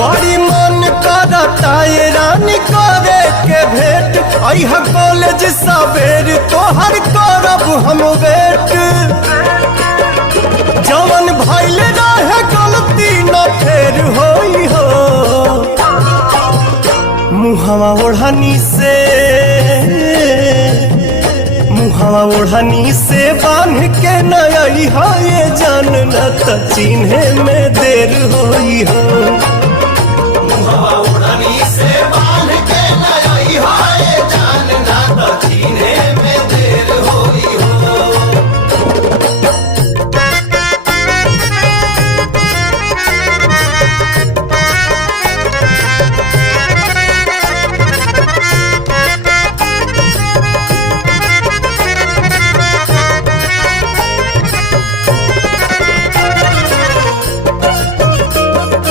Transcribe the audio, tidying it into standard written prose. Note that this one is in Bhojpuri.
बड़ी मन करता ये रानी करे के भेंट अइहा कॉलेज सवेर तोहर करब हम वेट जवन भइल रहे गलती न फेर होई हो मुहावा ओढ़नी से बांध के नई हो ये जान न त चिन्हे में देर होई हो।